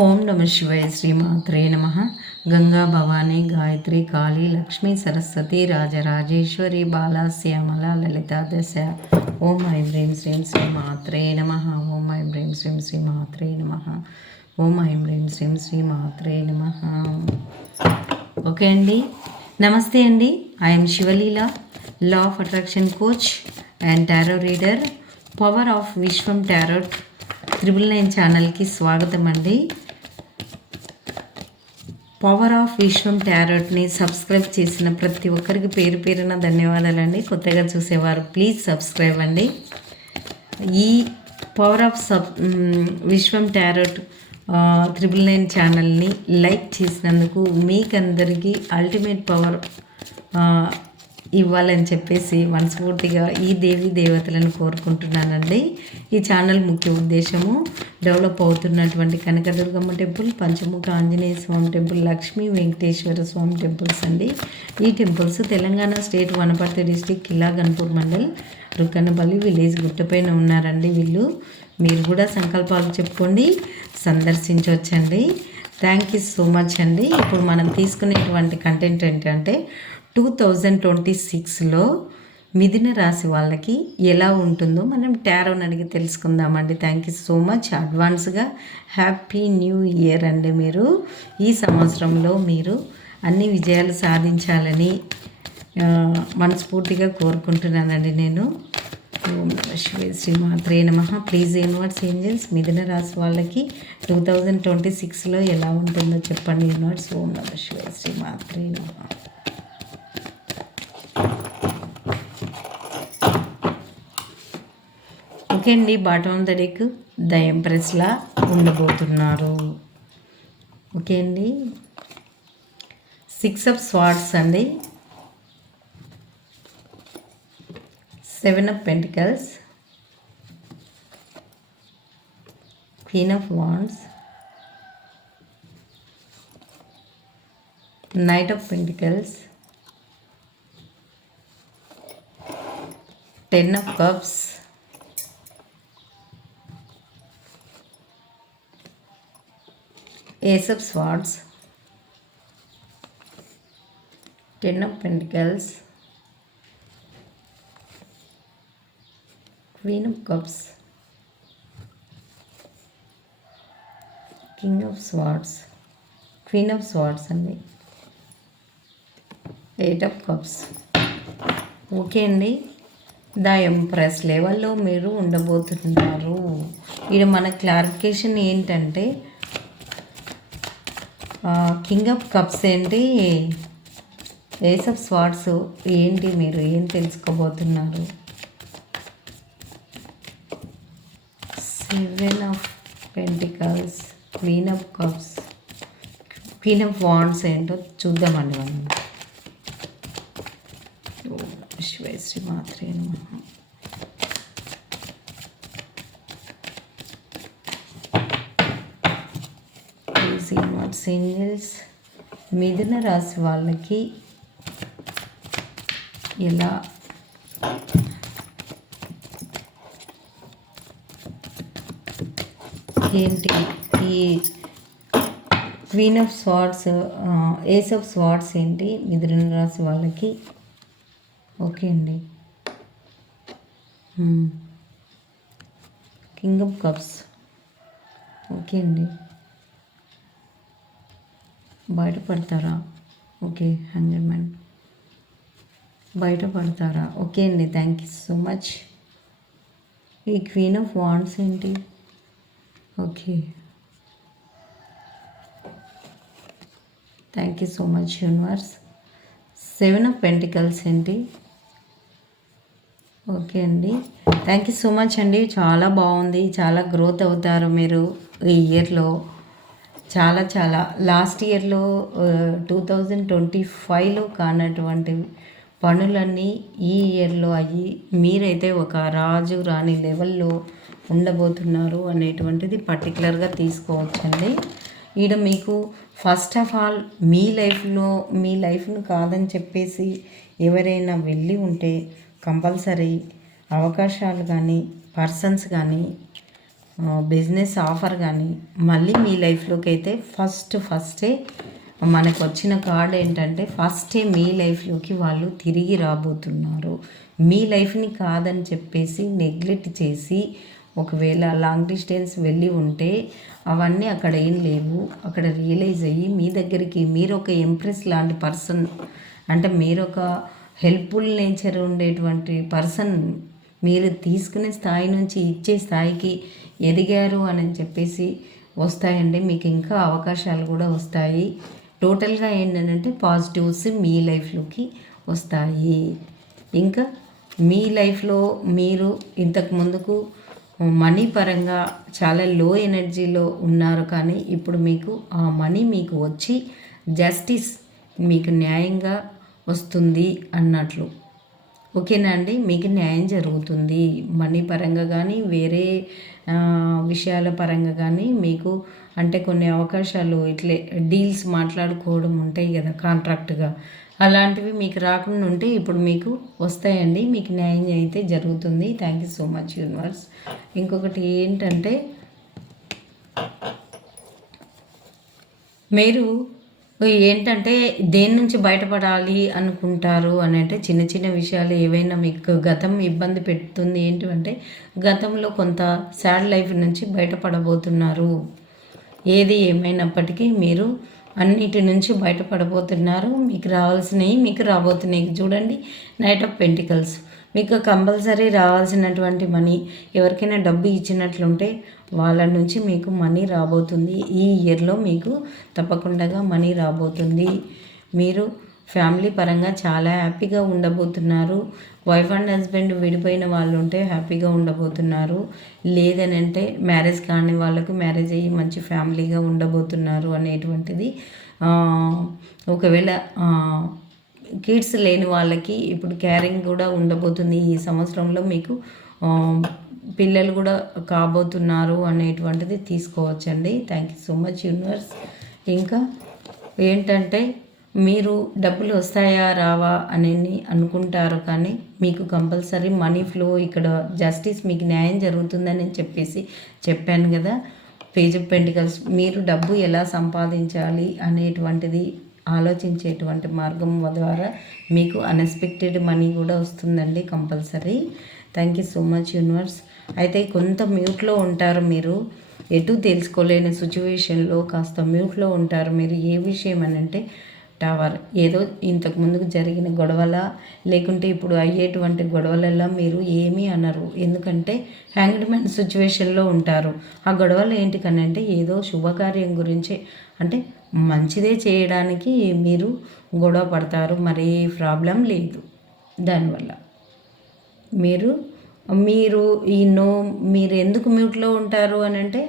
ఓం నమ శివాయ శ్రీమాత్రే నమ. గంగా భవాని గాయత్రి కాళీ లక్ష్మీ సరస్వతి రాజరాజేశ్వరి బాలా శ్యామల లలిత దశ. ఓం ఐం హ్రీం శ్రీం శ్రీ మాత్రే నమ. ఓం ఐం హ్రీం శ్రీం శ్రీ మాత్రే నమ. ఓం ఐం హ్రీం శ్రీం శ్రీ మాత్రే నమ. ఓకే అండి. నమస్తే అండి. I'm Sivaleela law of attraction coach and tarot reader. Power of Vishwam tarot triple nine ఛానల్కి స్వాగతం అండి. పవర్ ఆఫ్ విశ్వం ట్యారోట్ని సబ్స్క్రైబ్ చేసిన ప్రతి ఒక్కరికి పేరు పేరున ధన్యవాదాలండి. కొత్తగా చూసేవారు ప్లీజ్ సబ్స్క్రైబ్ అండి. ఈ పవర్ ఆఫ్ సబ్ విశ్వం టారోట్ త్రిబుల్ నైన్ ఛానల్ని లైక్ చేసినందుకు మీకందరికీ అల్టిమేట్ పవర్ ఇవ్వాలని చెప్పేసి మనస్ఫూర్తిగా ఈ దేవి దేవతలను కోరుకుంటున్నానండి. ఈ ఛానల్ ముఖ్య ఉద్దేశము డెవలప్ అవుతున్నటువంటి Kanakadurgamma temple Panchamukha Anjaneya Swamy temple Lakshmi Venkateswara Swamy temples అండి. ఈ temples Telangana state Wanaparthy district Kila Ganpur mandal Rukkannapalli village గుట్టపైన ఉన్నారండి వీళ్ళు. మీరు కూడా సంకల్పాలు చెప్పుకోండి సందర్శించవచ్చండి థ్యాంక్ యూ సో మచ్ అండి. ఇప్పుడు మనం తీసుకునేటువంటి కంటెంట్ ఏంటంటే టూ థౌజండ్ ట్వంటీ సిక్స్లో మిథున రాశి వాళ్ళకి ఎలా ఉంటుందో మనం టారోని అడిగి తెలుసుకుందామండి. థ్యాంక్ యూ సో మచ్ అడ్వాన్స్గా హ్యాపీ న్యూ ఇయర్ అండి మీరు. ఈ సంవత్సరంలో మీరు అన్ని విజయాలు సాధించాలని మనస్ఫూర్తిగా కోరుకుంటున్నానండి నేను. ఓం శ్రీ శ్రీమాత్రే నమ. ప్లీజ్ యూనివర్స్ ఏంజల్స్ మిథున రాశి వాళ్ళకి టూ థౌజండ్ ట్వంటీ సిక్స్లో ఎలా ఉంటుందో చెప్పండి. యూనివర్స్ ఓం నమ శివ శ్రీమాత్రే నమ. ఓకే అండి bottom of the deck the ఎంప్రెస్లా ఉండబోతున్నారు. ఓకే అండి సిక్స్ అప్ స్వాట్స్ అండి. Seven of pentacles queen of wands knight of pentacles ten of cups ace of swords ten of pentacles queen of cups king of swords queen of swords అండి. Eight of cups okay అండి. The empress లెవెల్లో మీరు ఉండబోతున్నారు. ఇది మన clarification ఏంటంటే king of cups ఏంటి? Ace of swords ఏంటి మీరు? ఏం తెలుసుకోబోతున్నారు? Seven of pentacles queen of cups queen of wands ఏంటో చూద్దామండి మనం. శివశ్రీ మాత్రమే శివాయ ఏంజల్స్ మిథున రాశి వాళ్ళకి ఎలా? ఏంటి? ఈ queen of swords ace of swords ఏంటి? మిథున రాశి వాళ్ళకి. ఓకే అండి. కింగ్ ఆఫ్ కప్స్ ఓకే అండి. బయటపడతారా? ఓకే హండ్రెడ్ మ్యాన్ బయటపడతారా? ఓకే అండి థ్యాంక్ యూ సో మచ్. ఈ క్వీన్ ఆఫ్ వాండ్స్ ఏంటి? Okay. Thank you so much universe. Seven of pentacles ఏంటి? ఓకే అండి. థ్యాంక్ యూ సో మచ్ అండి చాలా బాగుంది చాలా గ్రోత్ అవుతారు మీరు ఈ ఇయర్లో. చాలా చాలా. లాస్ట్ ఇయర్లో టూ థౌజండ్ ట్వంటీ ఫైవ్లో కానటువంటి పనులన్నీ ఈ ఇయర్లో అయ్యి మీరైతే ఒక రాజు రాణి లెవెల్లో ఉండబోతున్నారు అనేటువంటిది పర్టికులర్గా తీసుకోవచ్చండి. ఈడ మీకు ఫస్ట్ ఆఫ్ ఆల్ మీ లైఫ్లో మీ లైఫ్ను కాదని చెప్పేసి ఎవరైనా వెళ్ళి ఉంటే కంపల్సరీ అవకాశాలు కానీ పర్సన్స్ కానీ బిజినెస్ ఆఫర్ కానీ మళ్ళీ మీ లైఫ్లోకి అయితే ఫస్ట్ ఫస్టే మనకు వచ్చిన కార్డ్ ఏంటంటే ఫస్టే మీ లైఫ్లోకి వాళ్ళు తిరిగి రాబోతున్నారు. మీ లైఫ్ని కాదని చెప్పేసి నెగ్లెక్ట్ చేసి ఒకవేళ లాంగ్ డిస్టెన్స్ వెళ్ళి ఉంటే అవన్నీ అక్కడ ఏం లేవు. అక్కడ రియలైజ్ అయ్యి మీ దగ్గరికి మీరు ఒక ఎంప్రెస్ లాంటి పర్సన్ అంటే మీరు ఒక హెల్ప్ఫుల్ నేచర్ ఉండేటువంటి పర్సన్ మీరు తీసుకునే స్థాయి నుంచి ఇచ్చే స్థాయికి ఎదిగారు అని చెప్పేసి వస్తాయండి. మీకు ఇంకా అవకాశాలు కూడా వస్తాయి. టోటల్గా ఏంటంటే పాజిటివ్స్ మీ లైఫ్లోకి వస్తాయి. ఇంకా మీ లైఫ్లో మీరు ఇంతకు ముందుకు మనీ పరంగా చాలా లో ఎనర్జీలో ఉన్నారు. కానీ ఇప్పుడు మీకు ఆ మనీ మీకు వచ్చి జస్టిస్ మీకు న్యాయంగా వస్తుంది అన్నట్లు. ఓకేనా అండి? మీకు న్యాయం జరుగుతుంది. మనీ పరంగా కానీ వేరే విషయాల పరంగా కానీ మీకు అంటే కొన్ని అవకాశాలు ఇట్లే డీల్స్ మాట్లాడుకోవడం ఉంటాయి కదా కాంట్రాక్ట్గా. అలాంటివి మీకు రాకుండా ఉంటే ఇప్పుడు మీకు వస్తాయండి. మీకు న్యాయం అయితే జరుగుతుంది. Thank you so much universe ఇంకొకటి ఏంటంటే మీరు ఏంటంటే దేని నుంచి బయటపడాలి అనుకుంటారు అని అంటే చిన్న చిన్న విషయాలు ఏవైనా మీకు గతం ఇబ్బంది పెడుతుంది ఏంటంటే గతంలో కొంత సాడ్ లైఫ్ నుంచి బయటపడబోతున్నారు. ఏది ఏమైనప్పటికీ మీరు అన్నిటి నుంచి బయటపడబోతున్నారు. మీకు రావాల్సినవి మీకు రాబోతున్నాయి. చూడండి నైట్ ఆఫ్ పెంటికల్స్. మీకు కంపల్సరీ రావాల్సినటువంటి మనీ ఎవరికైనా డబ్బు ఇచ్చినట్లుంటే వాళ్ళ నుంచి మీకు మనీ రాబోతుంది. ఈ ఇయర్లో మీకు తప్పకుండా మనీ రాబోతుంది. మీరు ఫ్యామిలీ పరంగా చాలా హ్యాపీగా ఉండబోతున్నారు. వైఫ్ అండ్ హస్బెండ్ విడిపోయిన వాళ్ళు ఉంటే హ్యాపీగా ఉండబోతున్నారు. లేదని అంటే మ్యారేజ్ కాని వాళ్ళకు మ్యారేజ్ అయ్యి మంచి ఫ్యామిలీగా ఉండబోతున్నారు అనేటువంటిది ఒకవేళ కిడ్స్ లేని వాళ్ళకి ఇప్పుడు క్యారింగ్ కూడా ఉండబోతుంది ఈ సంవత్సరంలో మీకు పిల్లలు కూడా కాబోతున్నారు అనేటువంటిది తీసుకోవచ్చండి. Thank you so much universe ఇంకా ఏంటంటే మీరు డబ్బులు వస్తాయా రావా అని అనుకుంటారు కానీ మీకు కంపల్సరీ మనీ ఫ్లో ఇక్కడ జస్టిస్ మీకు న్యాయం జరుగుతుందని చెప్పేసి చెప్పాను కదా. పేజ్ ఆఫ్ పెంటికల్స్ మీరు డబ్బు ఎలా సంపాదించాలి అనేటువంటిది ఆలోచించేటువంటి మార్గం ద్వారా మీకు అన్ఎక్స్పెక్టెడ్ మనీ కూడా వస్తుందండి compulsory thank you so much universe అయితే కొంత మ్యూట్లో ఉంటారు మీరు. ఎటు తెలుసుకోలేని సిచ్యువేషన్లో కాస్త మ్యూట్లో ఉంటారు మీరు. ఏ విషయం అని అంటే టవర్ ఏదో ఇంతకు ముందుకు జరిగిన గొడవల లేకుంటే ఇప్పుడు అయ్యేటువంటి గొడవలలో మీరు ఏమీ అనరు. ఎందుకంటే హ్యాంగ్డ్మెన్ సిచ్యువేషన్లో ఉంటారు. ఆ గొడవలు ఏంటి అంటే ఏదో శుభకార్యం గురించి. అంటే మంచిదే చేయడానికి మీరు గొడవ పడతారు. మరి ప్రాబ్లం లేదు. దానివల్ల మీరు మీరు ఈ నో మీరు ఎందుకు మ్యూట్లో ఉంటారు అని అంటే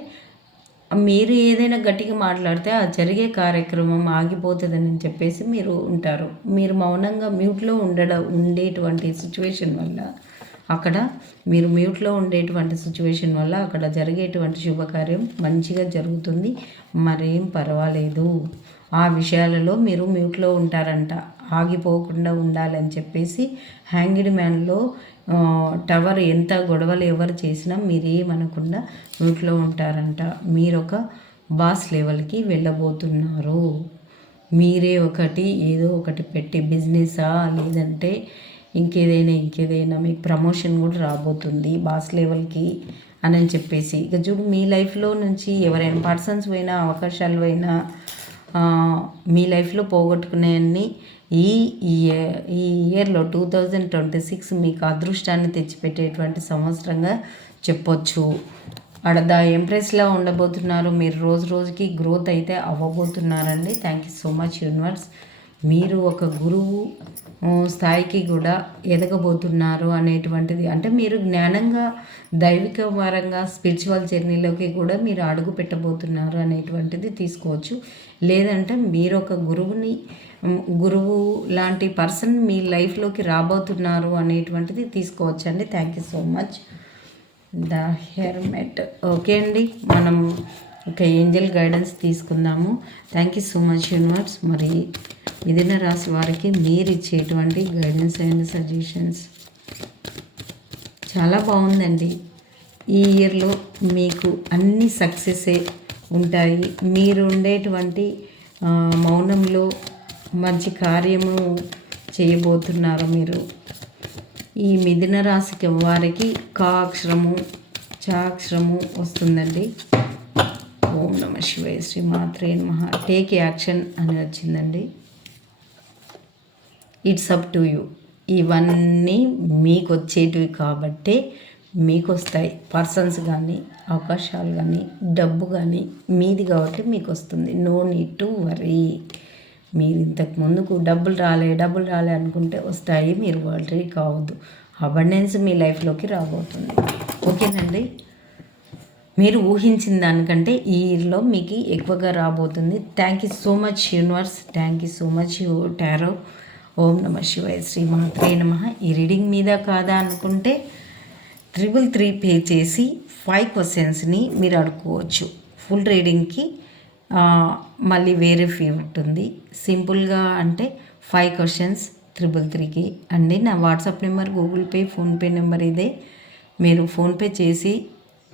మీరు ఏదైనా గట్టిగా మాట్లాడితే ఆ జరిగే కార్యక్రమం ఆగిపోతుందని చెప్పేసి మీరు ఉంటారు. మీరు మౌనంగా మ్యూట్లో ఉండడం ఉండేటువంటి సిచ్యువేషన్ వల్ల అక్కడ మీరు మ్యూట్లో ఉండేటువంటి సిచ్యువేషన్ వల్ల అక్కడ జరిగేటువంటి శుభకార్యం మంచిగా జరుగుతుంది. మరేం పర్వాలేదు. ఆ విషయాలలో మీరు మ్యూట్లో ఉంటారంట. ఆగిపోకుండా ఉండాలని చెప్పేసి హ్యాంగిడ్ మ్యాన్లో టవర్ ఎంత గొడవలు ఎవరు చేసినా మీరేమనకుండా మ్యూట్లో ఉంటారంట. మీరు ఒక బాస్ లెవెల్కి వెళ్ళబోతున్నారు. మీరే ఒకటి ఏదో ఒకటి పెట్టి బిజినెసా లేదంటే ఇంకేదైనా ఇంకేదైనా మీకు ప్రమోషన్ కూడా రాబోతుంది బాస్ లెవెల్కి అని చెప్పేసి. ఇక చూడు మీ లైఫ్లో నుంచి ఎవరైనా పర్సన్స్ పోయినా అవకాశాలు పోయినా మీ లైఫ్లో పోగొట్టుకునేవన్నీ ఈ ఈ ఇయర్లో టూ థౌజండ్ ట్వంటీ సిక్స్ మీకు అదృష్టాన్ని తెచ్చిపెట్టేటువంటి సంవత్సరంగా చెప్పొచ్చు. ఆడ ద ఎంప్రెస్లా ఉండబోతున్నారు. మీరు రోజు రోజుకి గ్రోత్ అయితే అవ్వబోతున్నారండి. Thank you so much universe మీరు ఒక గురువు స్థాయికి కూడా ఎదగబోతున్నారు అనేటువంటిది. అంటే మీరు జ్ఞానంగా దైవిక పరంగా స్పిరిచువల్ జర్నీలోకి కూడా మీరు అడుగు పెట్టబోతున్నారు అనేటువంటిది తీసుకోవచ్చు. లేదంటే మీరు ఒక గురువుని గురువు లాంటి పర్సన్ మీ లైఫ్లోకి రాబోతున్నారు అనేటువంటిది తీసుకోవచ్చు అండి. Thank you so much the hermit okay అండి మనం ఒక ఏంజల్ గైడెన్స్ తీసుకుందాము. Thank you so much universe మరి మిథున రాశి వారికి మీరు ఇచ్చేటువంటి గైడెన్స్ అండ్ సజెషన్స్ చాలా బాగుందండి. ఈ ఇయర్లో మీకు అన్ని సక్సెసే ఉంటాయి. మీరు ఉండేటువంటి మౌనంలో మంచి కార్యము చేయబోతున్నారు మీరు. ఈ మిథున రాశికి వారికి కా అక్షరము వస్తుందండి. ఓం నమ శివాయ. శ్రీ మాత్రే నమ. టేక్ యాక్షన్ అని వచ్చిందండి. ఇట్స్ అప్ టు యూ ఇవన్నీ మీకు వచ్చేటివి కాబట్టే మీకు వస్తాయి పర్సన్స్ కానీ అవకాశాలు కానీ డబ్బు కానీ మీది కాబట్టి మీకు వస్తుంది నో నీడ్ టు వరీ మీరు ఇంతకు ముందుకు డబ్బులు రాలే డబ్బులు రాలే అనుకుంటే వస్తాయి. మీరు వరీ కావద్దు. అబండెన్స్ మీ లైఫ్లోకి రాబోతుంది. ఓకేనండి మీరు ఊహించిన దానికంటే ఈ ఇయర్లో మీకు ఎక్కువగా రాబోతుంది. Thank you so much universe thank you so much you tarot ఓం నమ శివాయ శ్రీ మాత్రే నమ. ఈ రీడింగ్ మీద కాదా అనుకుంటే ట్రిపుల్ త్రీ పే చేసి ఫైవ్ క్వశ్చన్స్ని మీరు అడుక్కోవచ్చు. ఫుల్ రీడింగ్కి మళ్ళీ వేరే ఫీ ఉంటుంది. సింపుల్గా అంటే ఫైవ్ క్వశ్చన్స్ త్రిబుల్ త్రీకి అండి నా WhatsApp number Google Pay PhonePe number ఇదే. మీరు ఫోన్పే చేసి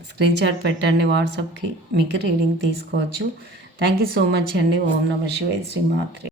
స్క్రీన్ షాట్ పెట్టండి వాట్సాప్కి మీకు రీడింగ్ తీసుకోవచ్చు. థ్యాంక్ యూ సో మచ్ అండి. ఓం నమ శివాయ శ్రీమాత్రి